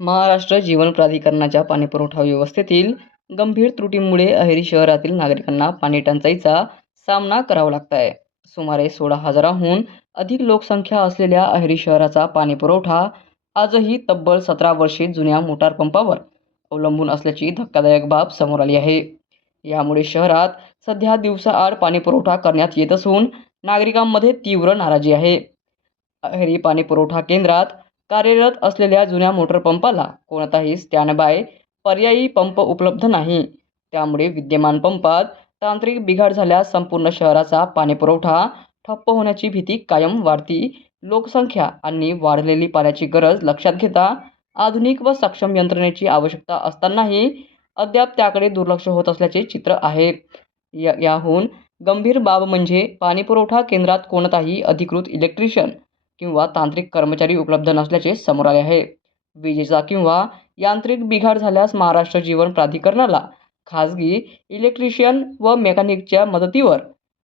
महाराष्ट्र जीवन प्राधिकरणाच्या पाणीपुरवठा व्यवस्थेतील गंभीर त्रुटींमुळे अहेरी शहरातील नागरिकांना पाणीटंचाईचा सामना करावा लागत आहे. सुमारे 16,000हून अधिक लोकसंख्या असलेल्या अहेरी शहराचा पाणीपुरवठा आजही तब्बल 17 वर्षे जुन्या मोटार पंपावर अवलंबून असल्याची धक्कादायक बाब समोर आली आहे. यामुळे शहरात सध्या दिवसाआड पाणीपुरवठा करण्यात येत असून नागरिकांमध्ये तीव्र नाराजी आहे. अहेरी पाणीपुरवठा केंद्रात कार्यरत असलेल्या जुन्या मोटर पंपाला कोणताही स्टँडबाय पर्यायी पंप उपलब्ध नाही. त्यामुळे विद्यमान पंपात तांत्रिक बिघाड झाल्यास संपूर्ण शहराचा पाणीपुरवठा ठप्प होण्याची भीती कायम वाढती. लोकसंख्या आणि वाढलेली पाण्याची गरज लक्षात घेता आधुनिक व सक्षम यंत्रणेची आवश्यकता असतानाही अद्याप त्याकडे दुर्लक्ष होत असल्याचे चित्र आहे. याहून गंभीर बाब म्हणजे पाणीपुरवठा केंद्रात कोणताही अधिकृत इलेक्ट्रिशियन किंवा तांत्रिक कर्मचारी उपलब्ध नसल्याचे समोर आले आहे. विजेचा किंवा यांत्रिक बिघाड झाल्यास महाराष्ट्र जीवन प्राधिकरणाला खासगी इलेक्ट्रिशियन व मेकॅनिकच्या मदतीवर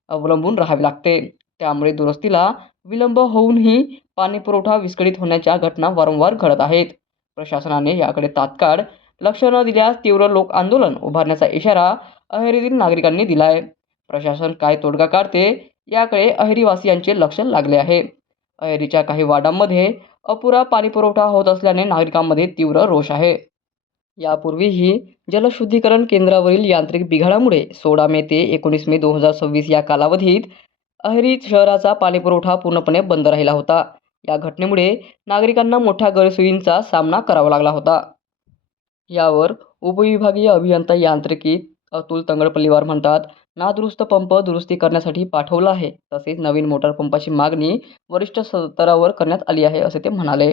अवलंबून राहावे लागते. त्यामुळे दुरुस्तीला विलंब होऊनही पाणीपुरवठा विस्कळीत होण्याच्या घटना वारंवार घडत आहेत. प्रशासनाने याकडे तात्काळ लक्ष न दिल्यास तीव्र लोक आंदोलन उभारण्याचा इशारा अहेरीतील नागरिकांनी दिलाय. प्रशासन काय तोडगा काढते याकडे अहेरीवासियांचे लक्ष लागले आहे. अहेरीच्या काही वार्डांमध्ये अपुरा पाणीपुरवठा होत असल्याने नागरिकांमध्ये तीव्र रोष आहे. यापूर्वीही जलशुद्धीकरण केंद्रावरील यांत्रिक बिघाडामुळे 16 मे ते 19 मे 2026 या कालावधीत अहेरी शहराचा पाणीपुरवठा पूर्णपणे बंद राहिला होता. या घटनेमुळे नागरिकांना मोठ्या गैरसोयींचा सामना करावा लागला होता. यावर उपविभागीय अभियंता यांत्रिकी अतुल तंगडपल्लीवार म्हणतात, नादुरुस्त पंप दुरुस्ती करण्यासाठी पाठवला आहे. तसेच नवीन मोटार पंपाची मागणी वरिष्ठ स्तरावर करण्यात आली आहे, असे ते म्हणाले.